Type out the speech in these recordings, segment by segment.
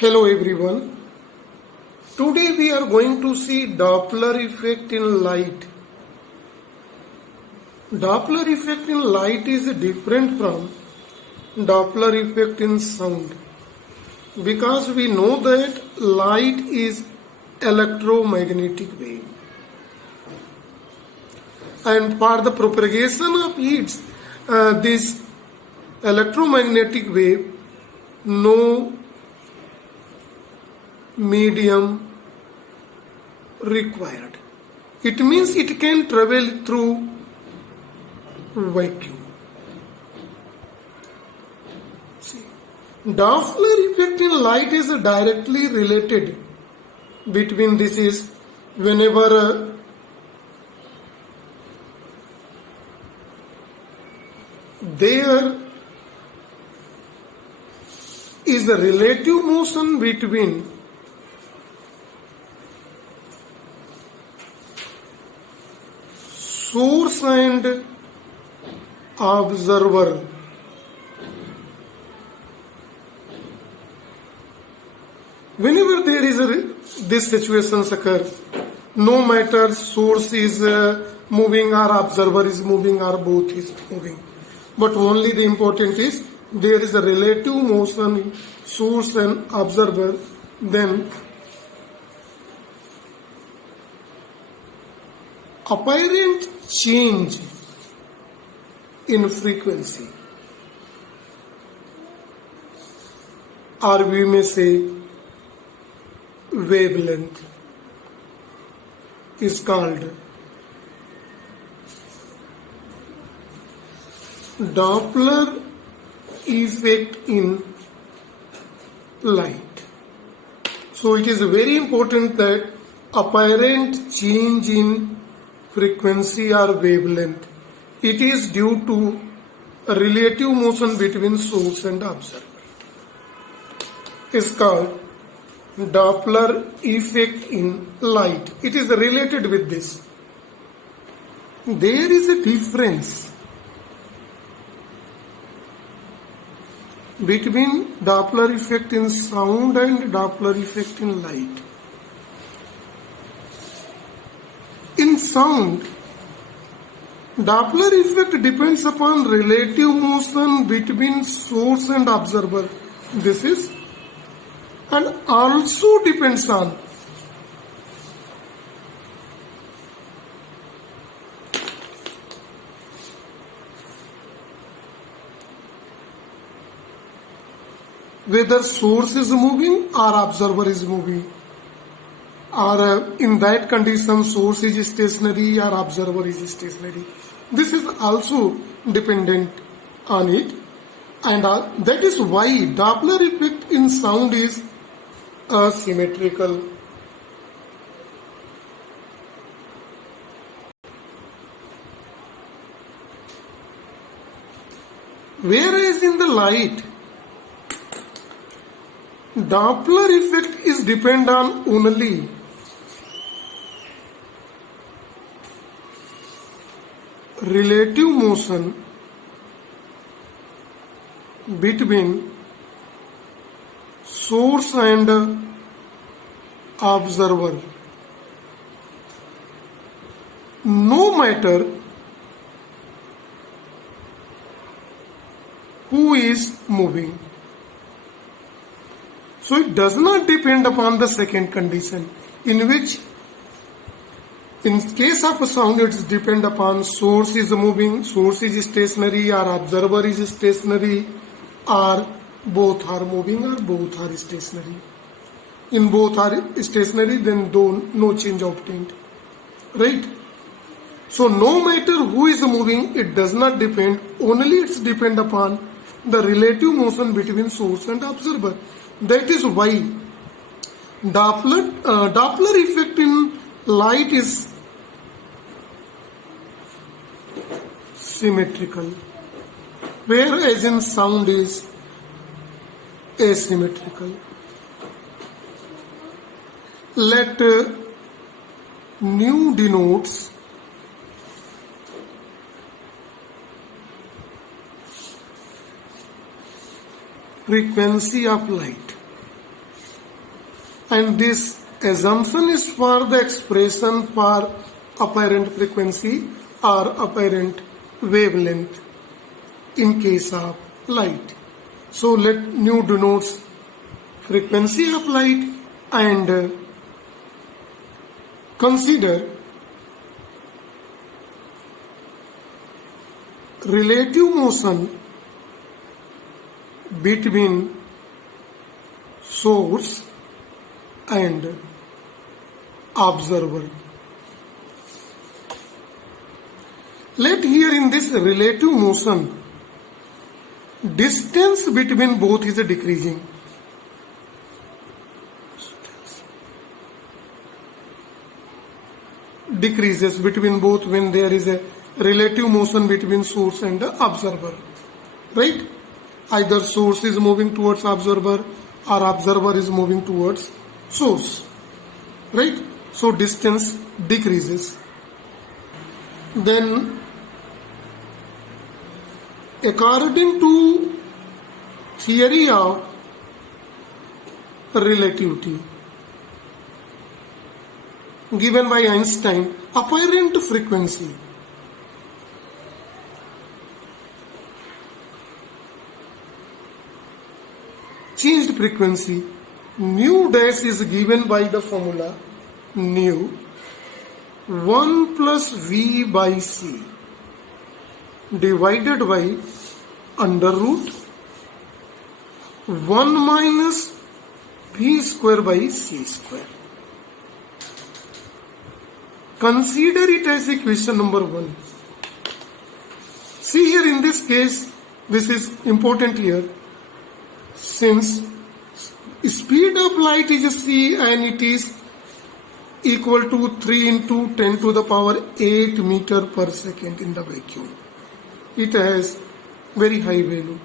Hello everyone. Today we are going to see Doppler effect in light. Doppler effect in light is different from Doppler effect in sound because we know that light is electromagnetic wave, and for the propagation of its this electromagnetic wave, no medium required. It means it can travel through vacuum. See, Doppler effect in light is directly related between this is whenever there is a relative motion between source and observer. Whenever there is this situations occur, no matter source is moving or observer is moving or both is moving, but only the important is there is a relative motion source and observer, then apparent change in frequency, or we may say wavelength, is called Doppler effect in light. So it is very important that apparent change in frequency or wavelength, it is due to a relative motion between source and observer. It's called Doppler effect in light. It is related with this. There is a difference between Doppler effect in sound and Doppler effect in light. In sound, Doppler effect depends upon relative motion between source and observer. This is, and also depends on whether source is moving or observer is moving, or in that condition source is stationary or observer is stationary. This is also dependent on it, and that is why Doppler effect in sound is asymmetrical. Whereas in the light, Doppler effect is depend on only relative motion between source and observer, no matter who is moving. So it does not depend upon the second condition, in which in case of a sound it depends upon source is moving, source is stationary, or observer is stationary, or both are moving or both are stationary. In both are stationary, then no change obtained. Right? So no matter who is moving, it does not depend, only it's depend upon the relative motion between source and observer. That is why Doppler effect in light is symmetrical, whereas in sound is asymmetrical. Let nu denotes frequency of light. and this assumption is for the expression for apparent frequency or apparent wavelength in case of light. So let nu denotes frequency of light, and consider relative motion between source and observer. Let here in this relative motion, distance between both is decreasing. Decreases between both when there is a relative motion between source and the observer, right? Either source is moving towards observer or observer is moving towards source, right? So distance decreases. Then according to theory of relativity given by Einstein, apparent frequency changed frequency mu dash is given by the formula nu 1 plus v by c divided by under root 1 minus v square by c square. Consider it as equation number 1. See here in this case, this is important here. Since speed of light is c and it is equal to 3 into 10 to the power 8 meter per second in the vacuum. It has very high value.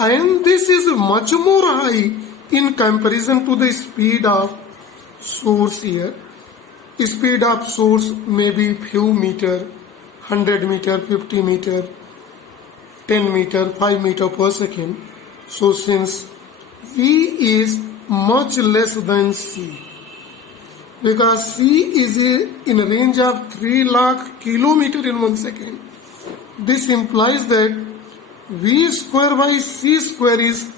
And this is much more high in comparison to the speed of source here. Speed of source may be few meter, 100 meter, 50 meter, 10 meter, 5 meter per second. So since V is much less than C, because C is in a range of 3 lakh kilometer in 1 second, this implies that V square by C square is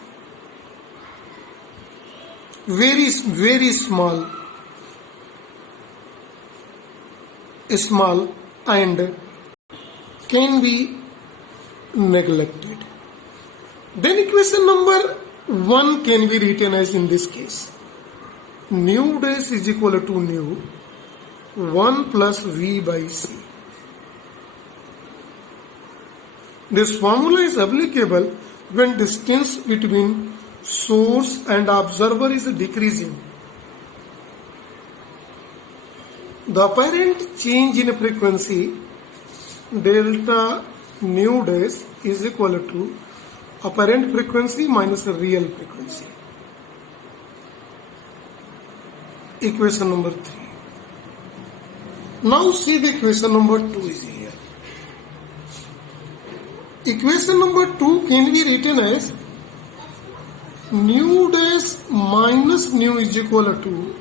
very small and can be neglected. Then equation number 1 can be written as in this case. Nu dash is equal to nu 1 plus V by C. This formula is applicable when distance between source and observer is decreasing. The apparent change in frequency delta nu dash is equal to apparent frequency minus real frequency. Equation number 3. Now see the equation number 2 is here. Equation number 2 can be written as nu dash minus nu is equal to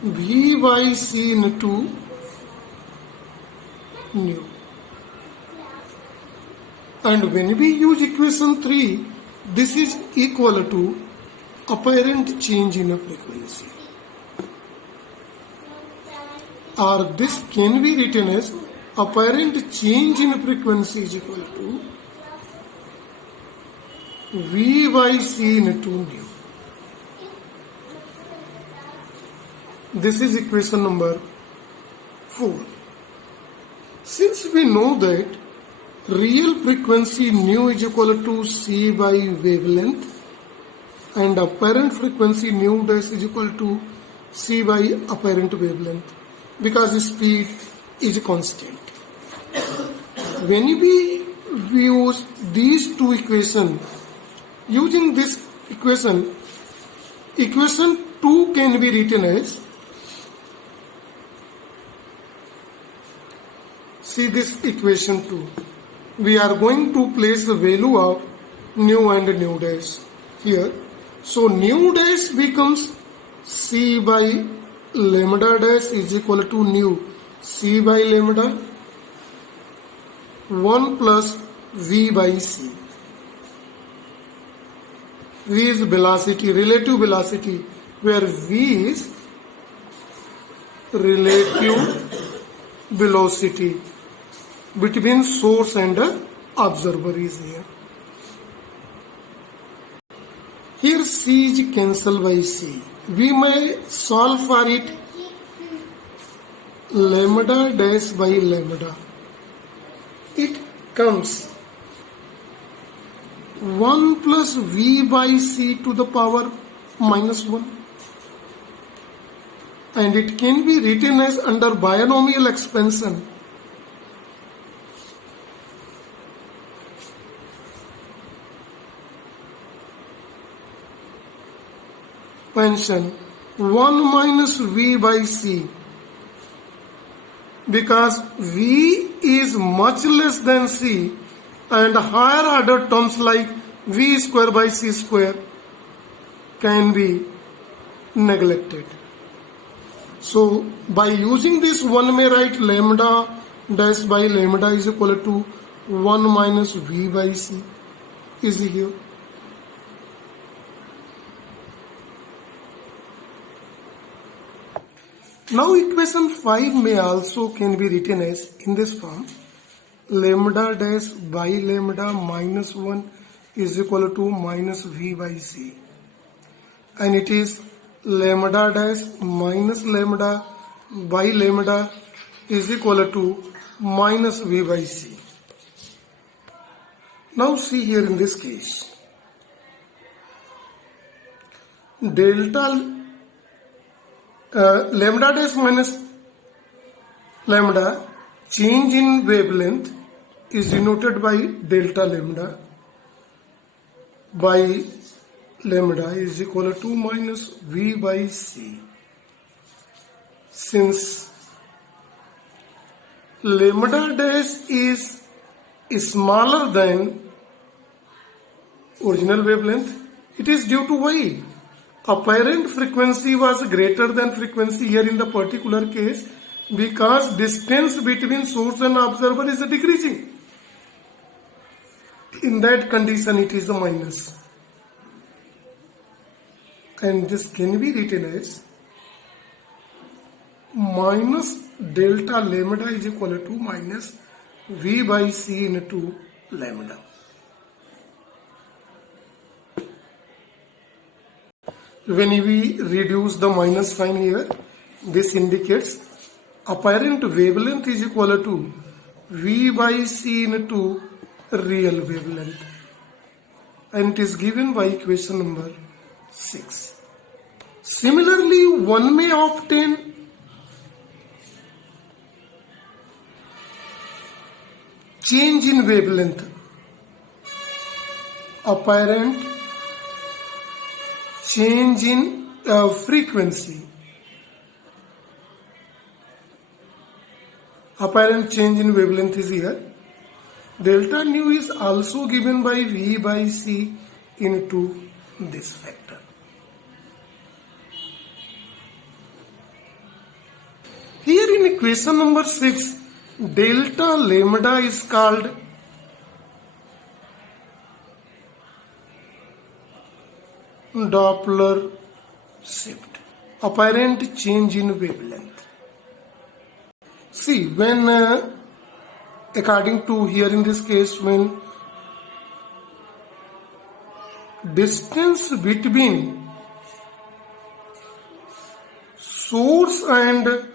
V by C into nu. And when we use equation 3, this is equal to apparent change in frequency. Or this can be written as apparent change in frequency is equal to V by C into nu. This is equation number 4. Since we know that real frequency nu is equal to C by wavelength and apparent frequency nu dash is equal to C by apparent wavelength, because speed is constant. When we use these two equations, using this equation 2 can be written as, see this equation 2. We are going to place the value of nu and nu dash here. So nu dash becomes C by lambda dash is equal to nu C by lambda 1 plus V by C. V is velocity, relative velocity, where V is relative velocity between source and observer is here. Here C is cancelled by C. We may solve for it lambda dash by lambda. It comes 1 plus V by C to the power minus 1. And it can be written as under binomial expansion. Expansion 1 minus V by C, because V is much less than C and higher order terms like V square by C square can be neglected. So by using this, one may write lambda dash by lambda is equal to 1 minus V by C is here. Now equation 5 may also can be written as in this form: lambda dash by lambda minus 1 is equal to minus V by C, and it is lambda dash minus lambda by lambda is equal to minus V by C. Now see here in this case, delta lambda dash minus lambda, change in wavelength, is denoted by delta lambda by lambda is equal to minus V by C. Since lambda dash is smaller than original wavelength, it is due to Y. Apparent frequency was greater than frequency here in the particular case because distance between source and observer is decreasing. In that condition, it is a minus. And this can be written as minus delta lambda is equal to minus V by C into lambda. When we reduce the minus sign here, this indicates apparent wavelength is equal to V by C into real wavelength, and it is given by equation number 6. Similarly, one may obtain change in wavelength, apparent change in frequency, apparent change in wavelength is here. Delta nu is also given by V by C into this factor. Here in equation number 6, delta lambda is called Doppler shift, apparent change in wavelength. See, when according to here in this case, when distance between source and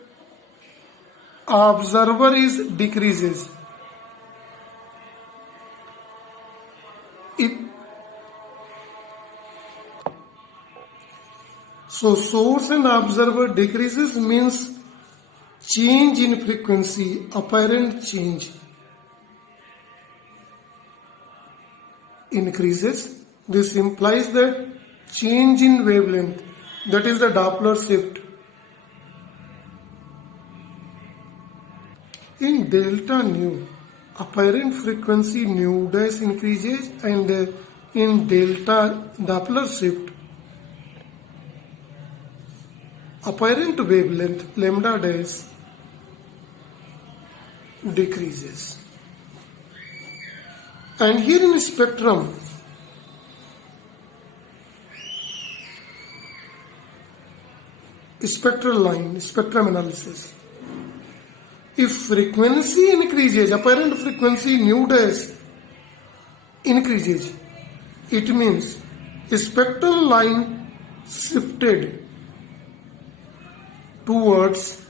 observer is decreases, so source and observer decreases means change in frequency, apparent change increases. This implies that change in wavelength, that is the Doppler shift. In delta nu, apparent frequency nu dash increases, and in delta Doppler shift, apparent wavelength lambda dash decreases. And here in spectrum, spectral line, spectrum analysis, if frequency increases, apparent frequency nu dash increases, it means spectral line shifted towards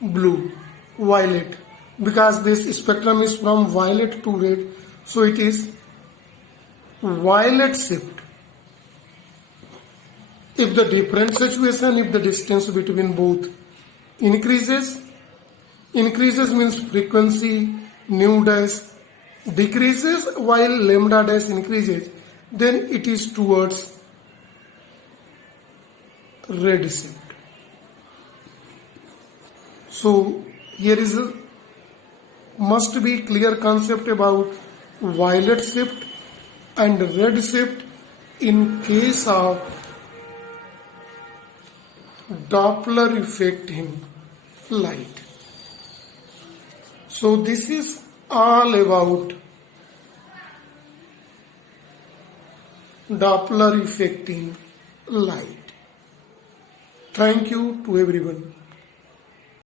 blue, violet, because this spectrum is from violet to red, so it is violet shift. If the different situation, if the distance between both increases means frequency nu dash decreases while lambda dash increases, then it is towards red shift. So here is a must be clear concept about violet shift and red shift in case of Doppler effect in light. So this is all about Doppler effect in light. Thank you to everyone.